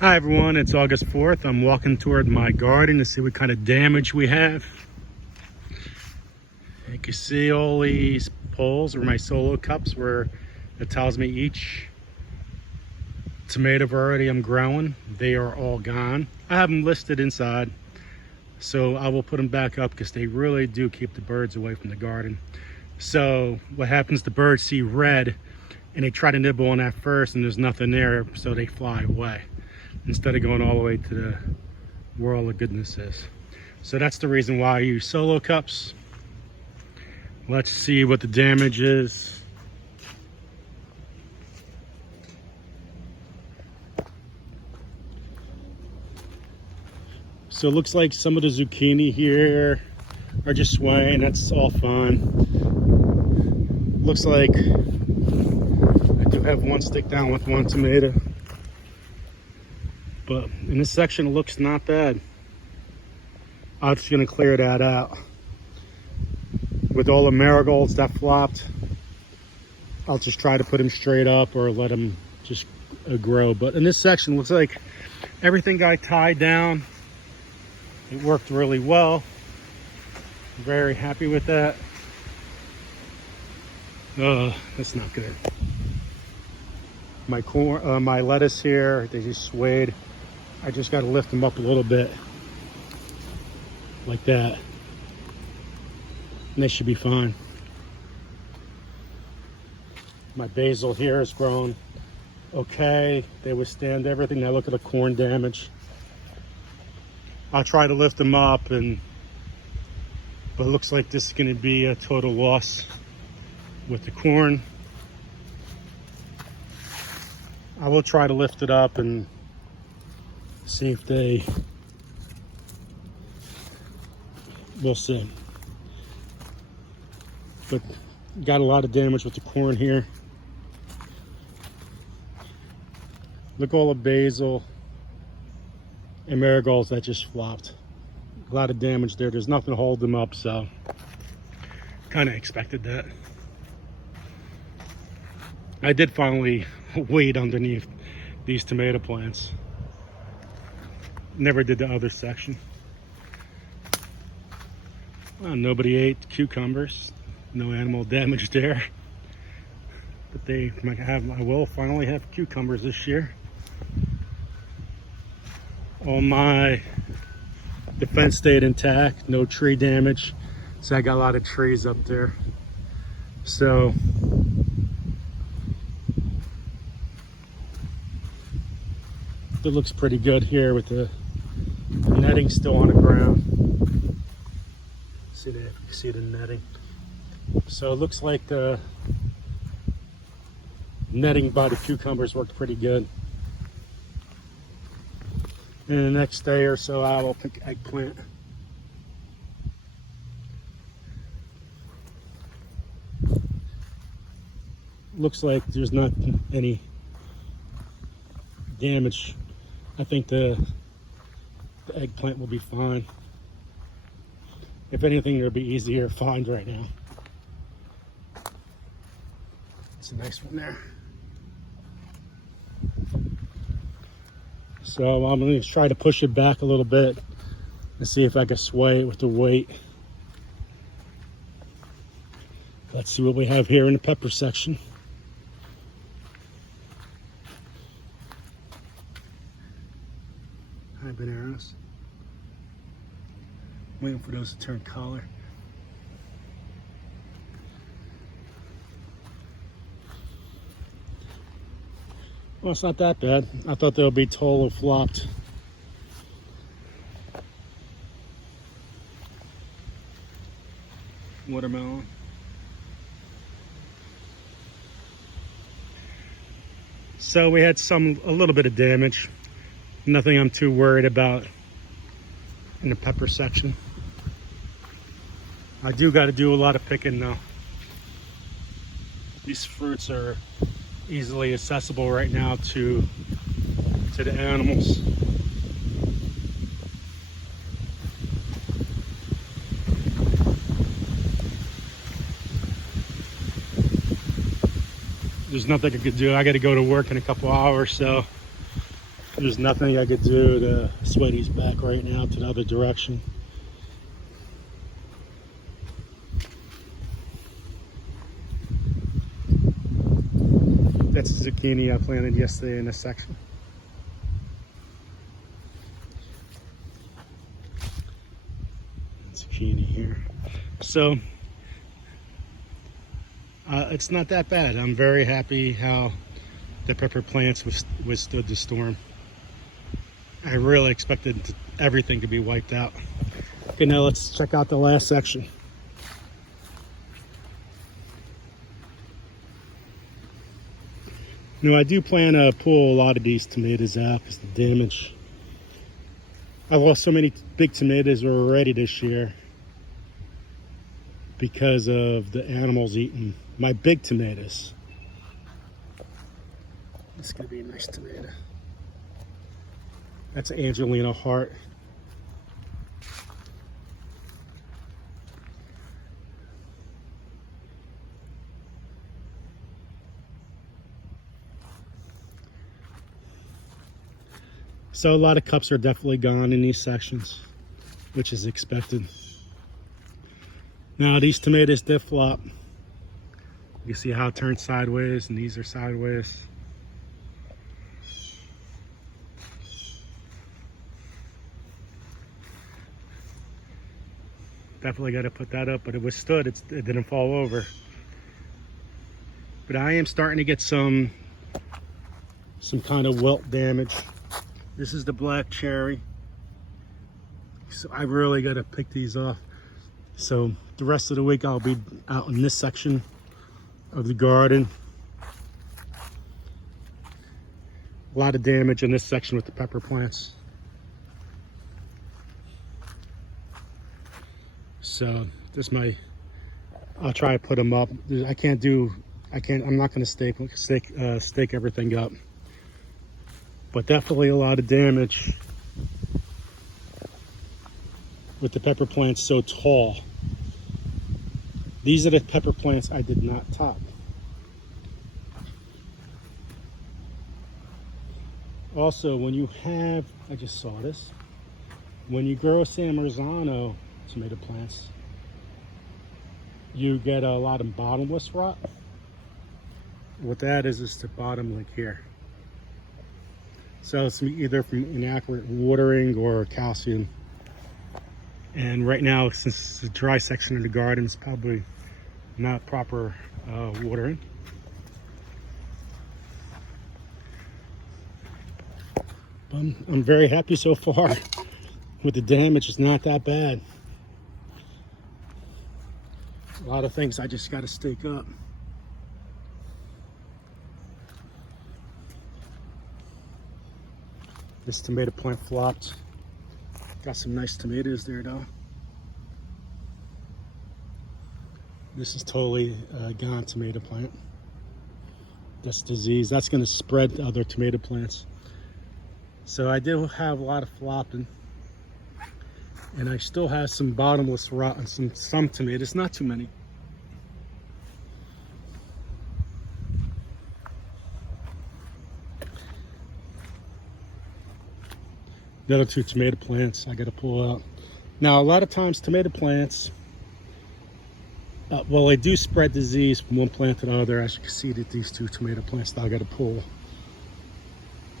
Hi everyone, it's August 4th. I'm walking toward my garden to see what kind of damage we have. You can see all these poles are my solo cups where it tells me each tomato variety I'm growing. They are all gone. I have them listed inside, so I will put them back up because they really do keep the birds away from the garden. So what happens, the birds see red and they try to nibble on that first and there's nothing there, so they fly away instead of going all the way to the where all the goodness is. So that's the reason why I use solo cups. Let's see what the damage is. So it looks like some of the zucchini here are just swaying. That's all fine. Looks like I do have one stick down with one tomato. But in this section, it looks not bad. I'm just gonna clear that out. With all the marigolds that flopped, I'll just try to put them straight up or let them just grow. But in this section, it looks like everything got tied down. It worked really well. Very happy with that. That's not good. My corn, my lettuce here, they just swayed. I just got to lift them up a little bit, like that, and they should be fine. My basil here is growing okay. They withstand everything. Now look at the corn damage. I'll try to lift them up, but it looks like this is going to be a total loss with the corn. I will try to lift it up and see if we'll see. But got a lot of damage with the corn here. Look, all the basil and marigolds that just flopped. A lot of damage there. There's nothing to hold them up, so kind of expected that. I did finally wade underneath these tomato plants. Never did the other section. Well, nobody ate cucumbers. No animal damage there. But they might have. I will finally have cucumbers this year. All my defense stayed intact. No tree damage. So I got a lot of trees up there. So it looks pretty good here with the netting still on the ground. See that? You can see the netting. So it looks like the netting by the cucumbers worked pretty good. And the next day or so, I will pick eggplant. Looks like there's not any damage. I think the eggplant will be fine. If anything, it'll be easier to find right now. It's a nice one there. So I'm going to try to push it back a little bit and see if I can sway it with the weight. Let's see what we have here in the pepper section. Habaneros. Waiting for those to turn color. Well, it's not that bad. I thought they would be total flopped. Watermelon. So we had a little bit of damage. Nothing I'm too worried about in the pepper section. I do got to do a lot of picking though. These fruits are easily accessible right now to the animals. There's nothing I could do. I got to go to work in a couple hours, so There's nothing I could do to sway these back right now to the other direction. That's the zucchini I planted yesterday in this section. Zucchini here. So it's not that bad. I'm very happy how the pepper plants withstood the storm. I really expected everything to be wiped out. Okay, now let's check out the last section. Now I do plan to pull a lot of these tomatoes out because the damage. I've lost so many big tomatoes already this year because of the animals eating my big tomatoes. It's gonna be a nice tomato. That's Angelina heart. So a lot of cups are definitely gone in these sections, which is expected. Now these tomatoes did flop. You see how it turned sideways, and these are sideways. Definitely got to put that up, but it withstood. It didn't fall over. But I am starting to get some kind of wilt damage. This is the black cherry. So I really got to pick these off. So the rest of the week I'll be out in this section of the garden. A lot of damage in this section with the pepper plants. So this I'll try to put them up. I'm not going to stake everything up. But definitely a lot of damage with the pepper plants so tall. These are the pepper plants I did not top. Also, when you have, I just saw this, when you grow San Marzano tomato plants, you get a lot of bottomless rot. What that is the bottom like here. So it's either from inaccurate watering or calcium. And right now, since it's a dry section of the garden, it's probably not proper watering. I'm very happy so far with the damage. It's not that bad. A lot of things I just got to stake up. This tomato plant flopped. Got some nice tomatoes there though. This is totally gone tomato plant. That's disease. That's going to spread to other tomato plants. So I do have a lot of flopping. And I still have some bottomless rot on some tomatoes, not too many. The other two tomato plants I got to pull out. Now, a lot of times tomato plants, well, they do spread disease from one plant to the other. As you can see, that these two tomato plants that I got to pull.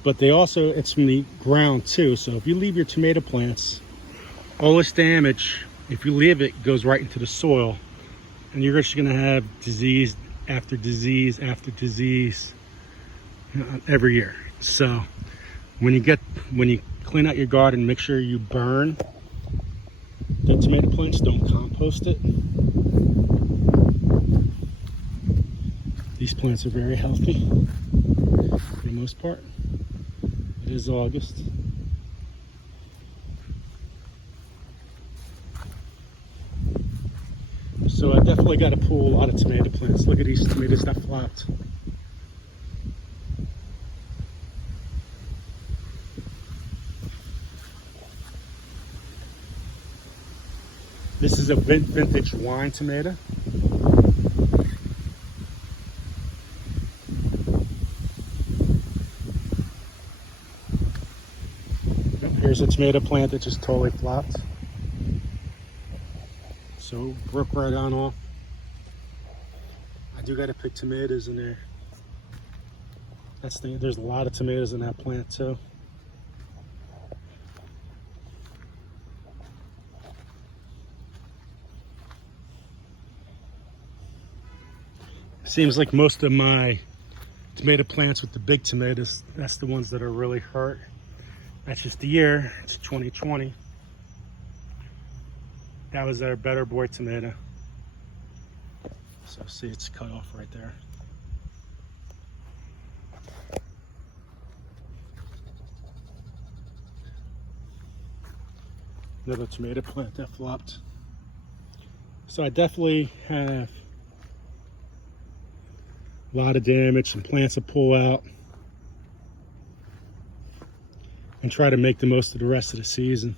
But they also, it's from the ground too. So if you leave your tomato plants, all this damage, if you leave it, goes right into the soil, and you're just going to have disease after disease after disease every year. So when you clean out your garden, make sure you burn the tomato plants. Don't compost it. These plants are very healthy for the most part. It is August. So I definitely got to pull a lot of tomato plants. Look at these tomatoes that flopped. This is a vintage wine tomato. Here's a tomato plant that just totally flopped. So broke right on off. I do got to pick tomatoes in there. There's a lot of tomatoes in that plant too. Seems like most of my tomato plants with the big tomatoes, that's the ones that are really hurt. That's just the year, it's 2020. That was our Better Boy tomato. So see, it's cut off right there. Another tomato plant that flopped. So I definitely have a lot of damage, some plants to pull out and try to make the most of the rest of the season.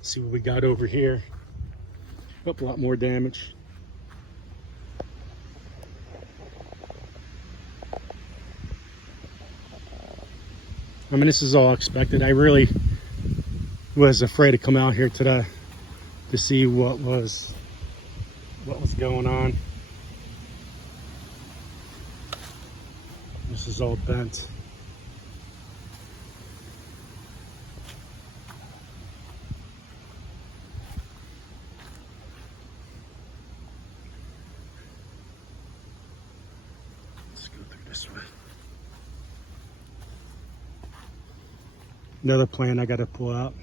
See what we got over here. Oh, a lot more damage. I mean, this is all expected. I really was afraid to come out here today to see what was going on. This is all bent. Let's go through this way. Another plant I got to pull out.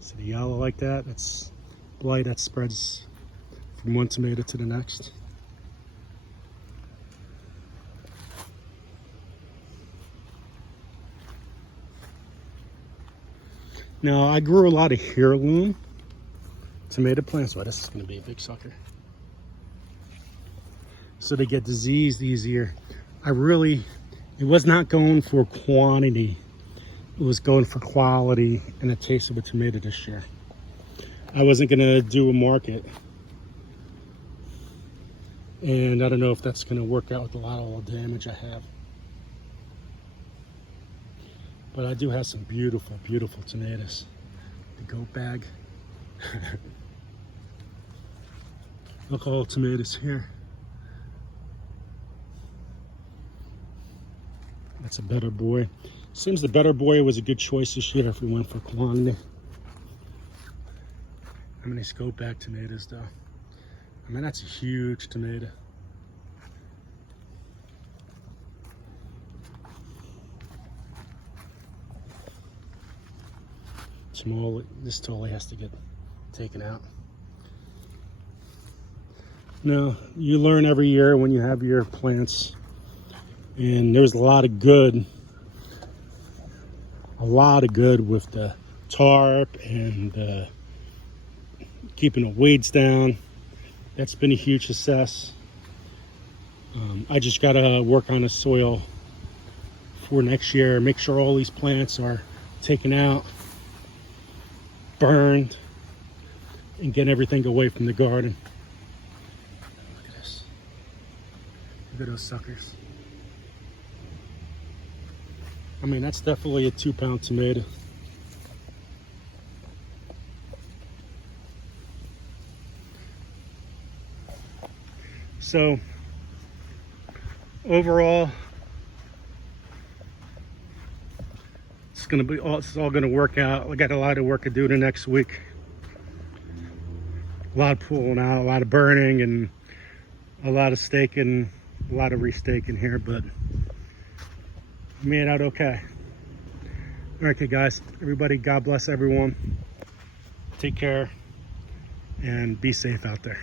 See the yellow like that? That's blight that spreads from one tomato to the next. Now I grew a lot of heirloom tomato plants. Well, this is going to be a big sucker. So they get diseased easier. It was not going for quantity. It was going for quality and the taste of a tomato this year. I wasn't gonna do a market. And I don't know if that's gonna work out with a lot of the damage I have. But I do have some beautiful, beautiful tomatoes. The goat bag. Look at all the tomatoes here. That's a Better Boy. Seems the Better Boy was a good choice this year if we went for quantity. How many goat bag tomatoes though? I mean, that's a huge tomato. Small, this totally has to get taken out. Now, you learn every year when you have your plants, and there's a lot of good with the tarp and keeping the weeds down. That's been a huge success. I just gotta work on the soil for next year, make sure all these plants are taken out, burned, and get everything away from the garden. Look at this. Look at those suckers. I mean, that's definitely a 2-pound tomato. So overall, it's all gonna work out. I got a lot of work to do the next week. A lot of pulling out, a lot of burning, and a lot of staking, a lot of restaking here, but made out okay. Okay, guys, everybody, God bless everyone. Take care and be safe out there.